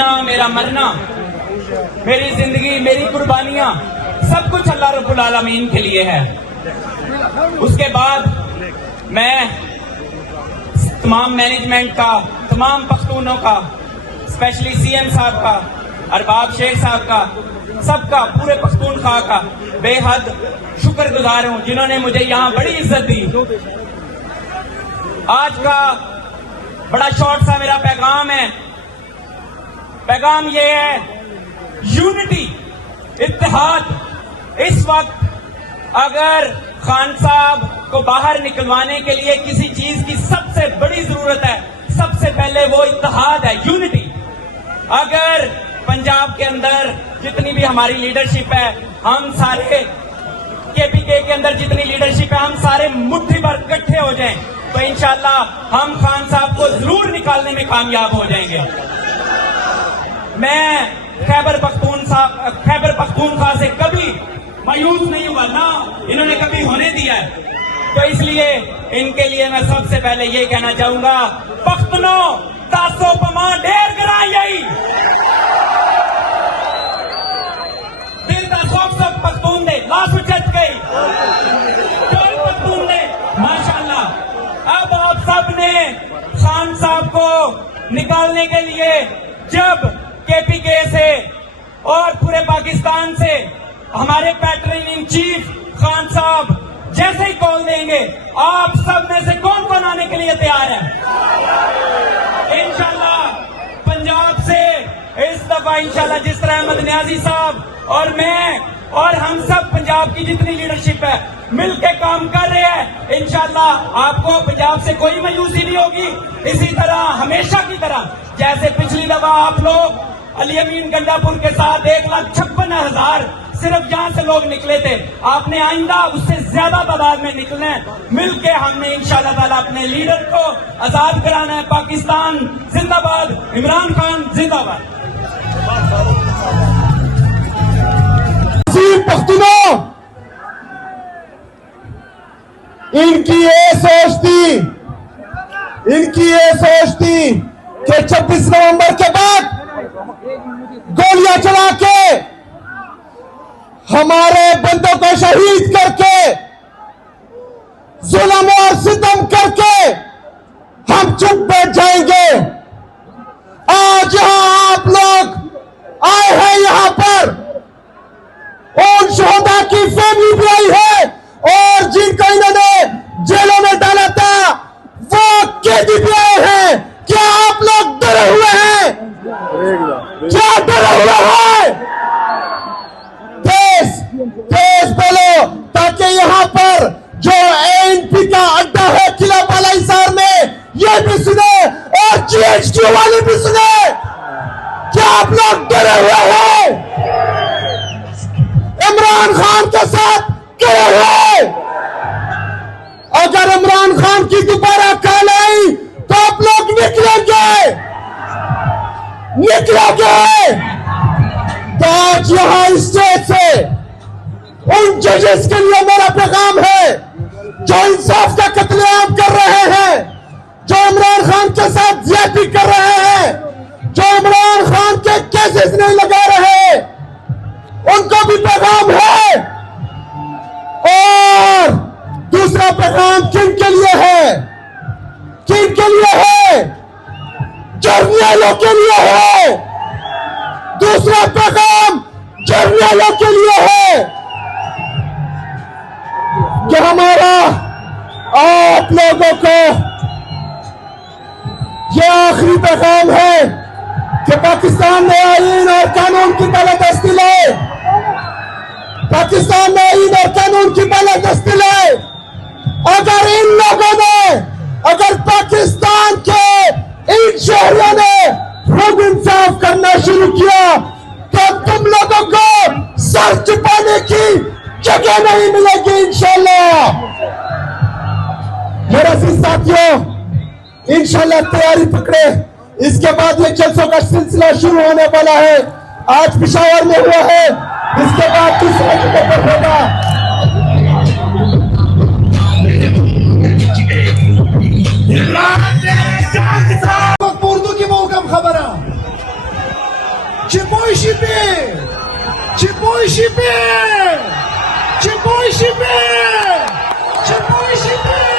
جینا میرا مرنا، میری زندگی میری قربانیاں سب کچھ اللہ رب العالمین کے لیے ہے۔ اس کے بعد میں تمام مینجمنٹ کا، تمام پختونوں کا، اسپیشلی سی ایم صاحب کا، ارباب شیخ صاحب کا، سب کا، پورے پختونخوا کا بے حد شکر گزار ہوں جنہوں نے مجھے یہاں بڑی عزت دی۔ آج کا بڑا شارٹ سا میرا پیغام ہے، پیغام یہ ہے یونٹی، اتحاد۔ اس وقت اگر خان صاحب کو باہر نکلوانے کے لیے کسی چیز کی سب سے بڑی ضرورت ہے، سب سے پہلے وہ اتحاد ہے، یونٹی۔ اگر پنجاب کے اندر جتنی بھی ہماری لیڈرشپ ہے، ہم سارے کے پی کے اندر جتنی لیڈرشپ ہے، ہم سارے مٹھی بھر اکٹھے ہو جائیں تو انشاءاللہ ہم خان صاحب کو ضرور نکالنے میں کامیاب ہو جائیں گے۔ میں خیبر پختونخوا سے کبھی مایوس نہیں ہوا، نہ انہوں نے کبھی ہونے دیا ہے، تو اس لیے ان کے لیے میں سب سے پہلے یہ کہنا چاہوں گا، پختنو تاسو پما ڈیر گرا یہی دل کا سب پختون دے لاس اچت گئی پختون دے ماشاءاللہ۔ اب آپ سب نے خان صاحب کو نکالنے کے لیے جب کے پی کے سے اور پورے پاکستان سے ہمارے پیٹرن ان چیف خان صاحب جیسے ہی کال دیں گے، آپ سب میں سے کون کون آنے کے لیے تیار ہے؟ انشاءاللہ پنجاب سے اس دفعہ انشاءاللہ جس طرح احمد نیازی صاحب اور میں اور ہم سب پنجاب کی جتنی لیڈرشپ ہے مل کے کام کر رہے ہیں، انشاءاللہ آپ کو پنجاب سے کوئی مایوسی نہیں ہوگی۔ اسی طرح ہمیشہ کی طرح جیسے پچھلی دفعہ آپ لوگ علی امین گنڈا پور کے ساتھ 1,56,000 صرف یہاں سے لوگ نکلے تھے، آپ نے آئندہ اس سے زیادہ تعداد میں نکلنا ہے۔ مل کے ہم نے انشاءاللہ تعالیٰ اپنے لیڈر کو آزاد کرانا ہے۔ پاکستان زندہ باد، عمران خان زندہ باد۔ پختونوں ان کی یہ سوچ تھی کہ 26 نومبر کے بعد گولیاں چلا کے ہمارے بندوں کو شہید کر کے ظلم اور ستم کر کے ہم چپ بیٹھ جائیں گے۔ آج یہاں آپ لوگ آئے ہیں، یہاں پر ان شہداء کی فیملی بھی آئی ہے اور جن کو انہوں نے جیلوں میں ڈالا تھا وہ قیدی بھی آئے ہیں۔ کیا آپ لوگ ڈرے ہوئے ہیں؟ کیا ڈرے ہوئے ہیں؟ تیز بولو تاکہ یہاں پر جو این پی کا اڈا ہے قلعہ بالا حصار میں یہ بھی سنے اور جی ایچ کیو والے بھی سنے۔ کیا آپ لوگ ڈرے ہوئے ہیں؟ عمران خان کے ساتھ ڈرے ہوئے؟ اگر عمران خان کی دوبارہ کال آئی تو آپ لوگ نکلیں گے۔ تو آج یہاں اسٹیج سے ان ججز کے لیے میرا پیغام ہے جو انصاف کا قتل عام کر رہے ہیں، جو عمران خان کے ساتھ زیادتی کر رہے ہیں، جو عمران خان کے کیسز نہیں لگا رہے، ان کو بھی پیغام ہے۔ اور دوسرا پیغام کن کے لیے ہے؟ کن کے لیے ہے؟ جرنیلوں کے لیے ہے۔ دوسرا پیغام جرنیلوں کے لیے ہے کہ ہمارا آپ لوگوں کو یہ آخری پیغام ہے کہ پاکستان میں آئین اور قانون کی بالادستی لے، پاکستان میں آئین اور قانون کی بالادستی لے۔ اگر ان لوگوں نے، اگر پاکستان کے ان شہریوں نے خود انصاف کرنا شروع کیا تو تم لوگوں کو سر چھپانے کی جگہ نہیں ملے گی انشاءاللہ۔ میرے عزیز ساتھیوں، انشاءاللہ تیاری پکڑے، اس کے بعد یہ جلسوں کا سلسلہ شروع ہونے والا ہے۔ آج پشاور میں ہوا ہے، اس کے بعد دوسرے جگہ پر ہوگا۔ اردو کی محکم خبر ہے Chipoy Shipping! Chipoy Shipping! Chipoy Shipping! Chipoy Shipping!